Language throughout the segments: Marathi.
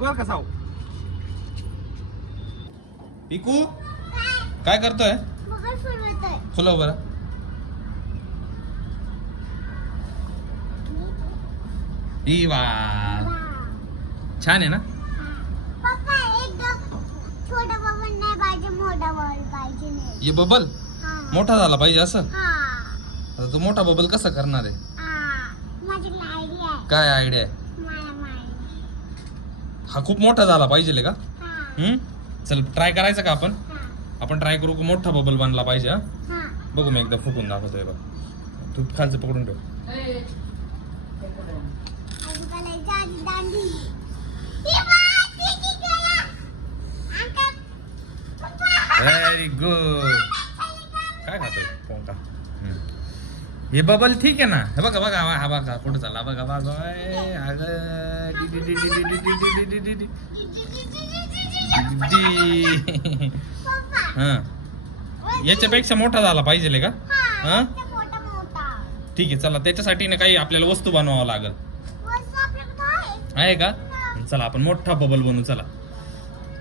बरं कसा पिकू काय करतोय? फुलं बरं. वा. छान आहे ना? ये बबल मोठा झाला पाहिजे असं? आता तू मोठा बबल कसा करणार आहे. काय आयडिया आहे? हा खूप मोठा झाला पाहिजे का? हम्म? चल ट्राय करायचं का आपण? आपण ट्राय करू मोठा बबल बनला पाहिजे हा? बघू मी एकदा फुकून दाखवतोय बघ. तू खालचं पकडून ठेव. व्हेरी गुड हे बबल ठीक आहे ना हे बघा बघा हा बघा कुठं चाला बघा बघा हां याच्यापेक्षा मोठा झाला पाहिजे का हां ठीक आहे चला त्याच्यासाठी ना काही आपल्याला वस्तू बनवावं लागेल आहे का चला आपण मोठा बबल बनवू चला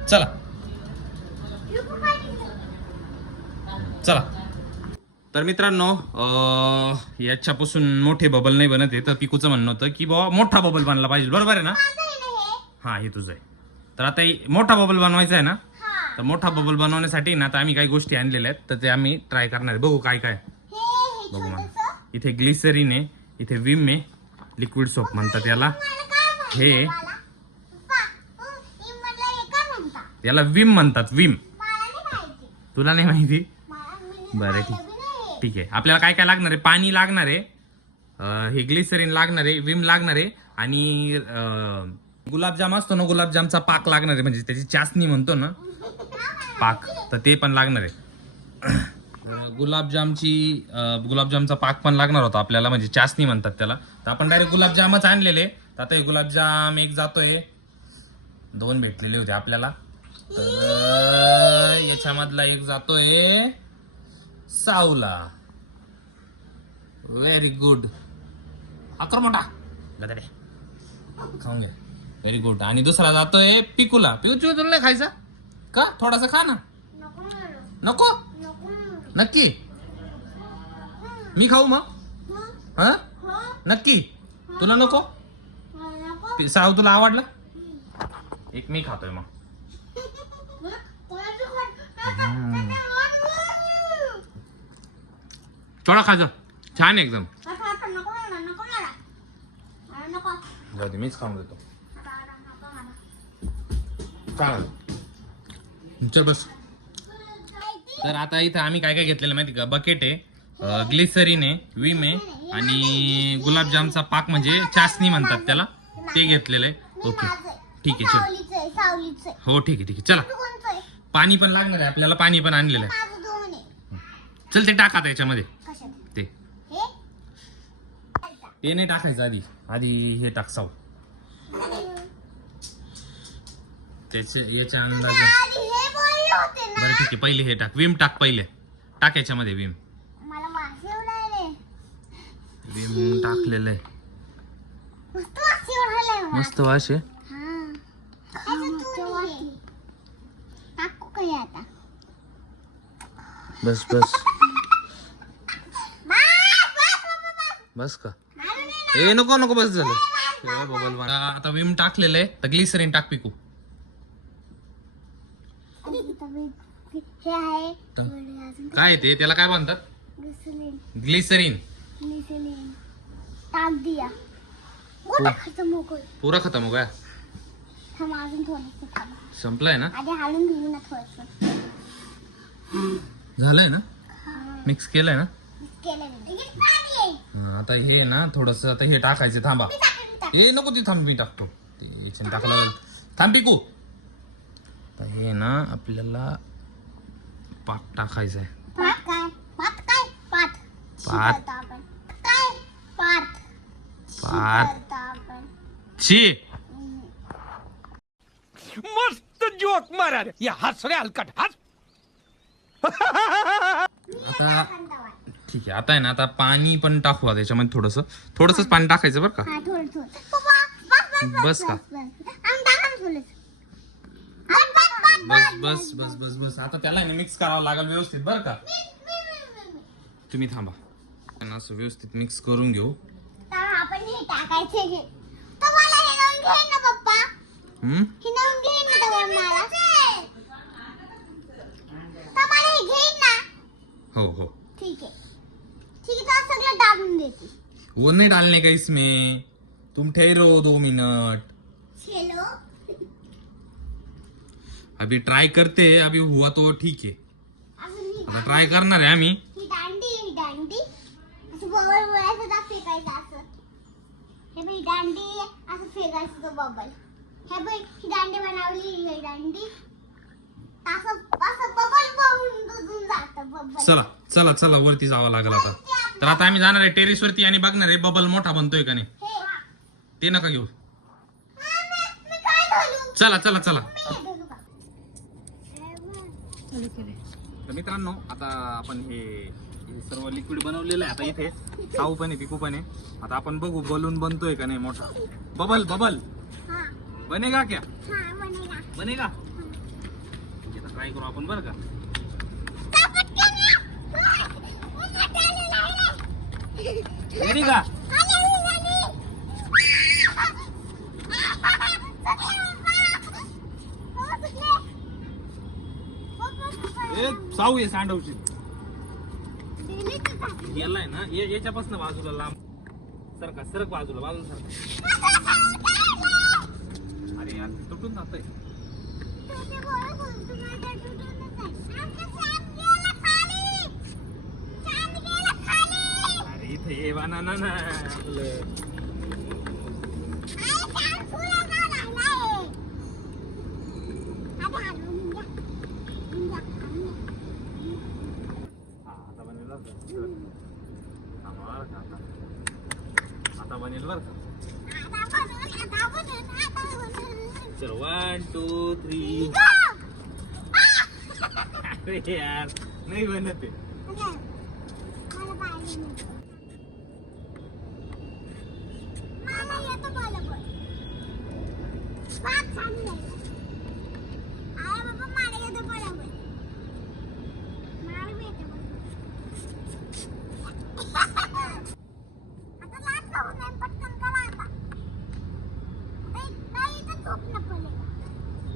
चला चला तर मित्रांनो याच्यापासून मोठे बबल नाही बनत आहे तर पिकूचं म्हणणं होतं की बाबा मोठा बबल बनला पाहिजे. बरोबर आहे ना? हे. हा तुझं आहे. तर आता मोठा बबल बनवायचा आहे ना? हा. तर मोठा बबल बनवण्यासाठी ना आता आम्ही काही गोष्टी आणलेल्या आहेत. तर ते आम्ही ट्राय करणार आहे. बघू काय काय. बघू मग. इथे ग्लिसरीन आहे इथे विम आहे लिक्विड सोप म्हणतात याला. हे? याला विम म्हणतात विम. तुला नाही माहिती? बरं, ठीक. ठीक आहे. आपल्याला काय काय लागणार आहे? पाणी लागणार आहे. हे ग्लिसरीन लागणार आहे विम लागणार आहे आणि गुलाबजाम असतो ना गुलाबजामचा पाक लागणार आहे. म्हणजे त्याची चासणी म्हणतो ना पाक तर ते पण लागणार आहे. गुलाबजामची गुलाबजामचा पाक पण लागणार होता आपल्याला म्हणजे चासणी म्हणतात त्याला. तर आपण डायरेक्ट गुलाबजामच आणलेले तर आता हे गुलाबजाम एक जातोय. दोन भेटलेले होते आपल्याला. तर याच्यामधला एक जातोय. सावला. व्हेरी गुड अकर मोठा गदडे खाऊन घे. व्हेरी गुड आणि दुसरा जातोय पिकूला. पिकू तुला नाही खायचा? का? थोडासा खा ना. नको. नक्की? मी खाऊ मग? हं? नक्की? तुला नको? साव तुला आवडला? एक मी खातोय मग हं? कोणाचं कोण? आता- आता वन. थोडा खाजा छान एकदम. जाऊ दे मीच खाऊन देतो. चालेल बस तर आता इथं आम्ही काय काय घेतलेलं माहिती का बकेट आहे ग्लिसरीन आहे विम आहे आणि गुलाबजामचा पाक म्हणजे चासणी म्हणतात त्याला ते घेतलेलं आहे ओके. ठीक आहे चल. हो ठीक आहे ठीक आहे चला? पाणी पण लागणार आहे आपल्याला पाणी पण आणलेलं आहे. चल ते टाका त्याच्यामध्ये ते नाही टाकायचं आधी. आधी हे टाक साऊ. त्याचे याच्या अंदाजे बरं ठीक आहे पहिले हे टाक. विम टाक पहिले. टाक याच्यामध्ये विम. विम टाकलेलं आहे. मस्त मस्त वाश आहे बस बस. बस का? ए नको नको बस झालं. बबल आता विम टाकलेलं आहे तर ग्लिसरीन टाक पिकू. काय ते? त्याला काय म्हणतात ग्लिसरीन पुरा खतम हो गया. संपलाय ना? झालंय ना? मिक्स केलंय ना? हे आता हे ना थोडस आता हे टाकायचं थांबा. हे नको ती थांब मी टाकतो. ते याच्याने टाकलं थांब पिकू. आता हे ना आपल्याला पाक टाकायचं आहे. पात काय? पात काय? पात. पात. शिकवतो आपण. काय? पात. पात. शिकवतो आपण. ची मस्त जोक मारा रे. या हस रे हलकट. हस. आता ठीक आहे आता आहे ना आता पाणी पण टाकू आता त्याच्यामध्ये थोडस. थोडस पाणी टाकायचं बरं का? हा, थोडं, थोडं. पप्पा, बस, बस, बस का? बस, बस. आम्ही टाका ना बाजूलाच बस, बस, बस, बस बस बस बस बस. आता त्याला मिक्स करावं लागेल व्यवस्थित बरं का? तुम्ही थांबा. त्यांना असं व्यवस्थित मिक्स करून घेऊ. तर आपण हे टाकायचे हे हे लावून ना पप्पा. हम्म? हे लावून ना मला. हे घेईन ना. हो हो. ठीक है ठीक है तो आज सगळं डालून देते. वो नहीं डालने का इसमें? तुम ठहरो दो मिनट. चलो अभी ट्राय करते हैं, अभी हुआ तो ठीक है. अजून ही आता ट्राय करणार आहे आम्ही. ही दांडी ही दांडी असं बबल बोलायचं तर फेकायचं असं. हे बघ ही दांडी असं फेकायचं तो बबल हे बघ ही दांडी बनवली ही दांडी असं असं बबल बघून दुधून जातं बबल चला चला चला वरती जावं लागेल आता. तर आता आम्ही जाणार आहे टेरेस वरती आणि बघणार आहे बबल मोठा बनतोय का नाही. ते नका घेऊ. चला चला चला? तर मित्रांनो आता आपण हे हे सर्व लिक्विड बनवलेलं आहे आता इथे. साऊ पण आहे पिकू पण आहे. आता आपण बघू बलून बनतोय का नाही मोठा. बबल बबल हा. बनेगा क्या? हा बनेगा बनेगा ठीक आहे ट्राय करू आपण बरं का? चापट का ना. मोठा आलेला आहे. ए साऊ आहे सांडवशी गेलाय ना ये- याच्यापासून बाजूला लांब सरका सरक बाजूला बाजूला सरका अरे यार तुटून जातंय तुझे बोल बोल, तुम्हाला तुटूनच आहे. आमचं सॅम गेला खाली. सॅम गेला खाली. अरे इथे ये ना ना ना आपलं अरे, सॅम तुला का लागलाय? आता हलवून घ्या. घ्या, हलवून घ्या. हा, आता बनेल बरं का? थांबा बरं का आता. आता बनेल बरं का आता बनवून, आता बनवून, आता बनवून. चल वन टू थ्री गो! अरे यार नाही बनत आहे मला पाहिजे नाही. मला येतं बरोबर. फार छान झालं. अरे बाबा, मला येतं बरोबर. मला बी येतं बरोबर. आता लाट लावू नये, पटकन करा आता. आता एक- नाही, इथं झोपणं पडेल.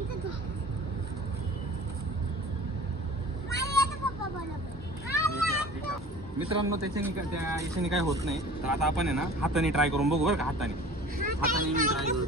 इथं झोप. मला येतं पप्पा बरोबर. मला येतं. मित्रांनो त्याच्याने काय- त्या याच्याने काय होत नाही. तर आता आपण आहे ना हाताने ट्राय करून बघू बरं का हाताने. हाताने मी try करू.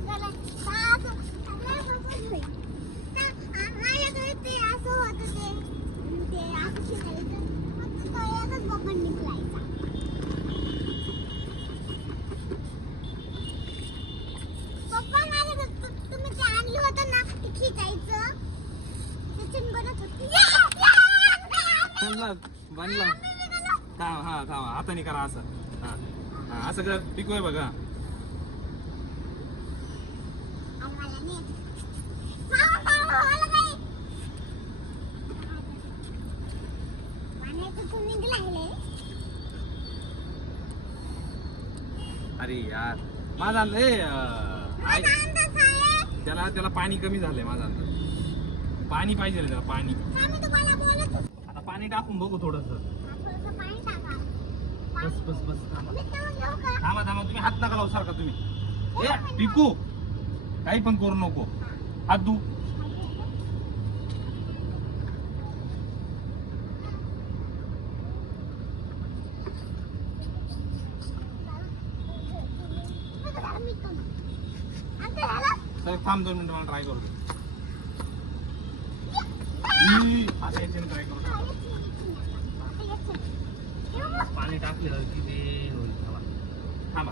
बनला बनला थांब हा थांब. हाताने करा असं. हा. हा असं कर. पिकूय बघा. अरे यार. माझा अंदाज ए, अं, आई- त्याला त्याला पाणी कमी झालंय माझा अंदाज. पाणी पाहिजे रे त्याला पाणी. आता पाणी टाकून बघू थोडस. बस बस बस. थांबा थांबा. थांबा तुम्ही हात नका लावू सारखा तुम्ही. ए पिकू काही पण करू नको. हात दू तर थांब दोन मिनिटं मला ट्राय करू दे. ई, आता याच्याने ट्राय करू. पाणी टाकलं की ते होईल थांबा थांबा.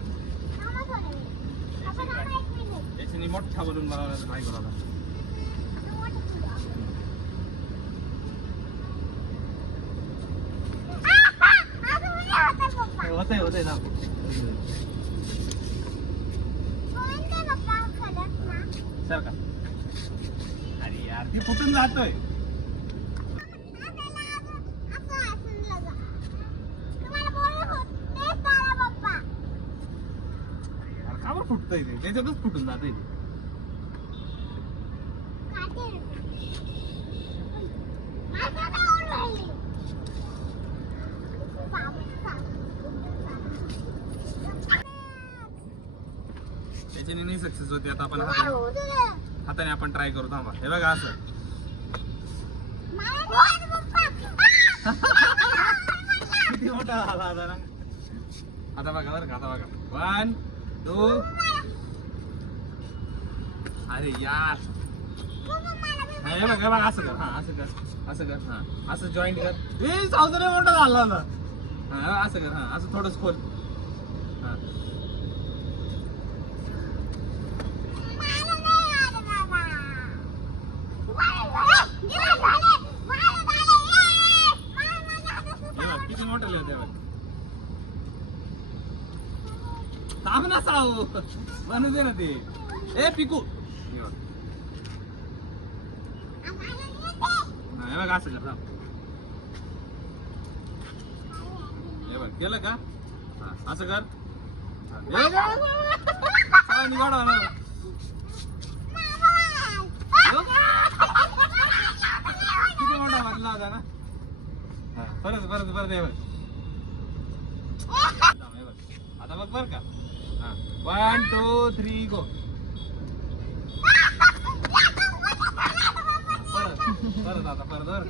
याच्याने मोठा बनवून मला ट्राय करू आता होतंय होतंय थांब सर का? अरे यार ते फुटून जातोय? फुटत ते. त्याच्यातच फुटून जात ते. त्याच्याने नाही सक्सेस होते आता आपण हाताने आपण ट्राय करू थांबा. हे बघा असं. किती मोठा आला आता बघा बरं का आता बघा. वन टू अरे यार. हा, हे बघ हे बघ असं कर. हा असं कर. असं कर. हा. असं जॉईंट कर. ए सावधान मोठा झाला ना हा असं कर. हा असं थोडंच खोल. हा. हे बघ किती मोठं लिहिलं बघ. थांब ना साऊ बनू दे ना ते. ए पिकू. हे बघ असं कर हे बघ केलं का हा, असं कर हा, ना किती मोठा होता ना परत परत परत हे हे बघ. आता बघ बर का वन टू थ्री गो परत परत आता परत बर!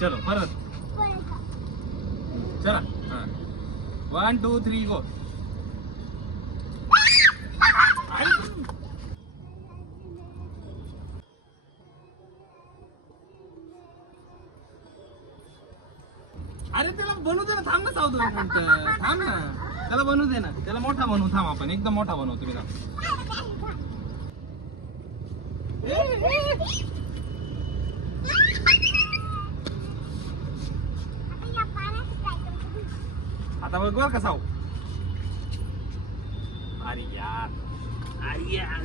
चलो परत. चला वन टू थ्री गो अरे त्याला बनवू दे ना थांब ना मिनिट. थांब ना. त्याला बनवू दे ना. त्याला मोठा बनवू थांब आपण. एकदम मोठा बनवू तुम्ही आता बघ कसा का अरे यार. अरे यार.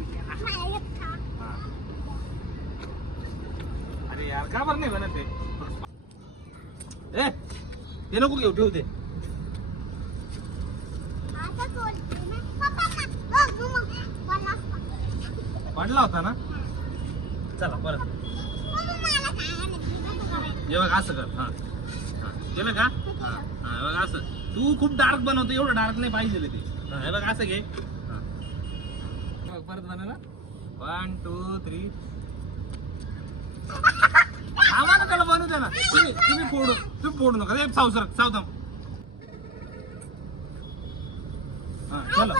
अरे यार का बरं नाही बनत ते नको घेऊ ठेवू दे पडला होता ना? चला परत. हे बघ असं कर. हा. केलं का हा. हा. बघ असं. तू खूप डार्क बनवतो एवढं डार्क नाही पाहिजे ते. हा हे बघ असं घे. हा. बघ, परत बनवला वन टू थ्री आम्हाला त्याला बनवू दे ना. तुम्ही तुम्ही फोडू तुम्ही फोडू नका. एक सावसर सावधान हा चलो.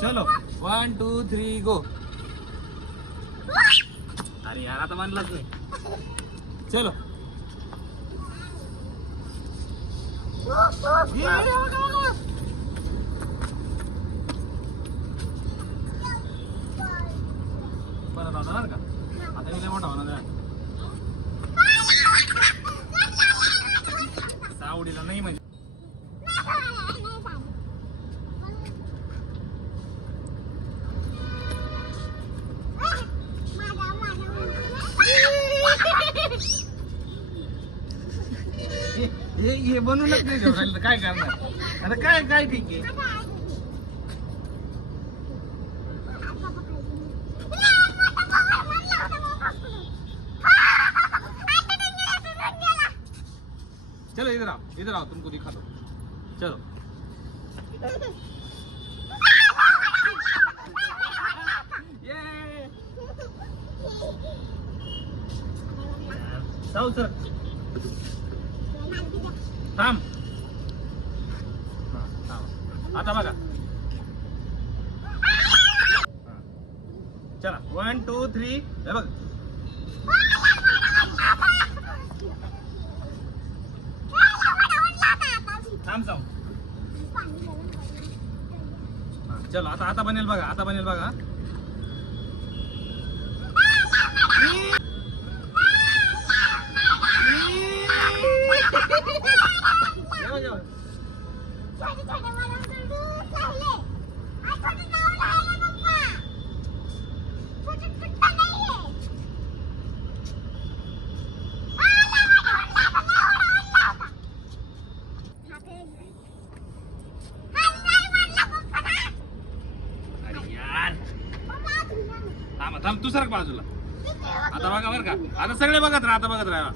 चलो. वन टू थ्री गो अरे यार आता मानलाच नाही. चलो. परत आता बरं का? आता मी मोठा होणार आहे. सावडीला नाही म्हणजे हे- हे बनवूनच नाही ठेवून राहिलं तर काय करणार? आता काय काय ठीक आहे? चलो इधर आओ इधर आओ तुमको दिखा दो चलो। ये जाऊ सर थांब. थांब. आता बघा. चला वन टू थ्री हे बघ. थांब जाऊ. चला आता आता बनेल बघा आता बनेल बघा. थांब तू सरक बाजूला? आता बघा बरं का. आता सगळे बघत राहा आता बघत राहा.